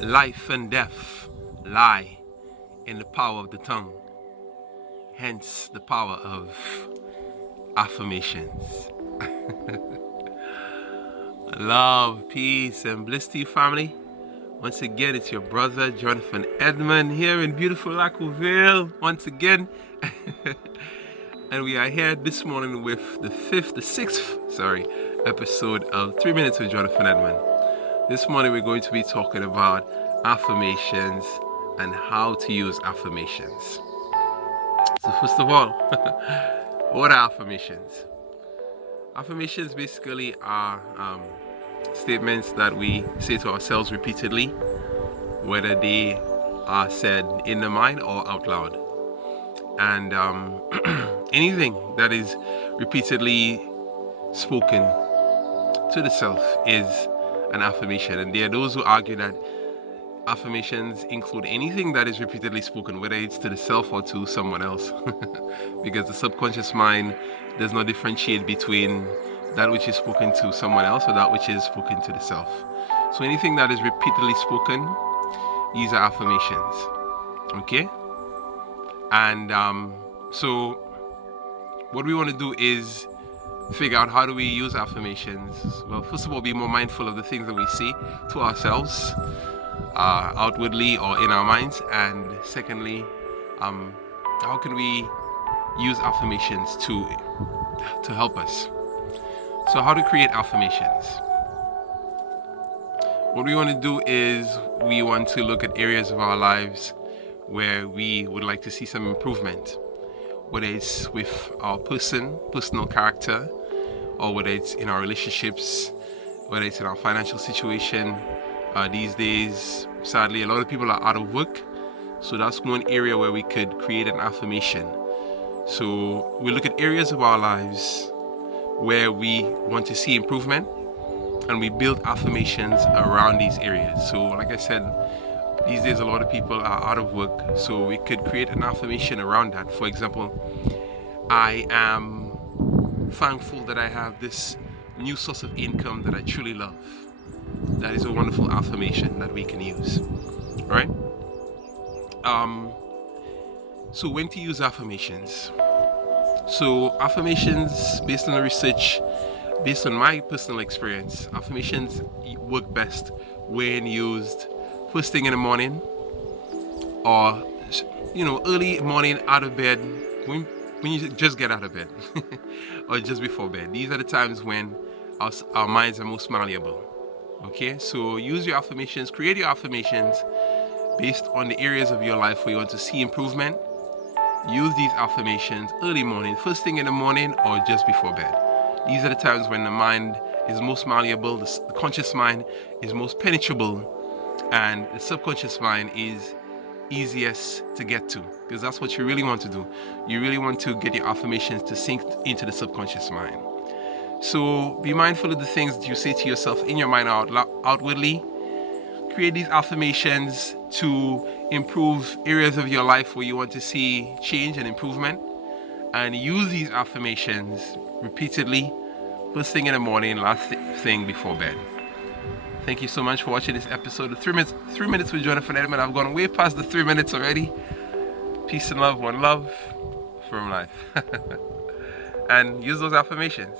Life and death lie in the power of the tongue. Hence the power of affirmations. Love, peace, and bliss to you, family. Once again, it's your brother, Jonathan Edmund, here in beautiful Lackville, once again. And we are here this morning with the sixth episode of 3 Minutes with Jonathan Edmund. This morning we're going to be talking about affirmations and how to use affirmations. So first of all, what are affirmations? Affirmations basically are statements that we say to ourselves repeatedly, whether they are said in the mind or out loud. And anything that is repeatedly spoken to the self is an affirmation. And there are those who argue that affirmations include anything that is repeatedly spoken, whether it's to the self or to someone else, because the subconscious mind does not differentiate between that which is spoken to someone else or that which is spoken to the self. So anything that is repeatedly spoken, these are affirmations. Okay? And so what we want to do is figure out how do we use affirmations. Well, first of all, be more mindful of the things that we say to ourselves, outwardly or in our minds. And secondly, how can we use affirmations to help us? So how to create affirmations? What we want to do is we want to look at areas of our lives where we would like to see some improvement, whether it's with our personal character, or whether it's in our relationships, whether it's in our financial situation. These days, sadly, a lot of people are out of work, so that's one area where we could create an affirmation. So we look at areas of our lives where we want to see improvement, and we build affirmations around these areas. So like I said, these days a lot of people are out of work, so we could create an affirmation around that. For example, I am thankful that I have this new source of income that I truly love. That is a wonderful affirmation that we can use, right? So when to use affirmations? So affirmations, based on the research, based on my personal experience, affirmations work best when used first thing in the morning, or early morning out of bed, when you just get out of bed, or just before bed. These are the times when our minds are most malleable. Okay, so use your affirmations, create your affirmations based on the areas of your life where you want to see improvement. Use these affirmations early morning, first thing in the morning, or just before bed. These are the times when the mind is most malleable, the conscious mind is most penetrable, and the subconscious mind is easiest to get to, because that's what you really want to do. You really want to get your affirmations to sink into the subconscious mind. So be mindful of the things that you say to yourself in your mind outwardly. Create these affirmations to improve areas of your life where you want to see change and improvement, and use these affirmations repeatedly, first thing in the morning, last thing before bed. Thank you so much for watching this episode of 3 Minutes with Jonathan Edmund. I've gone way past the 3 minutes already. Peace and love, one love, from life. And use those affirmations.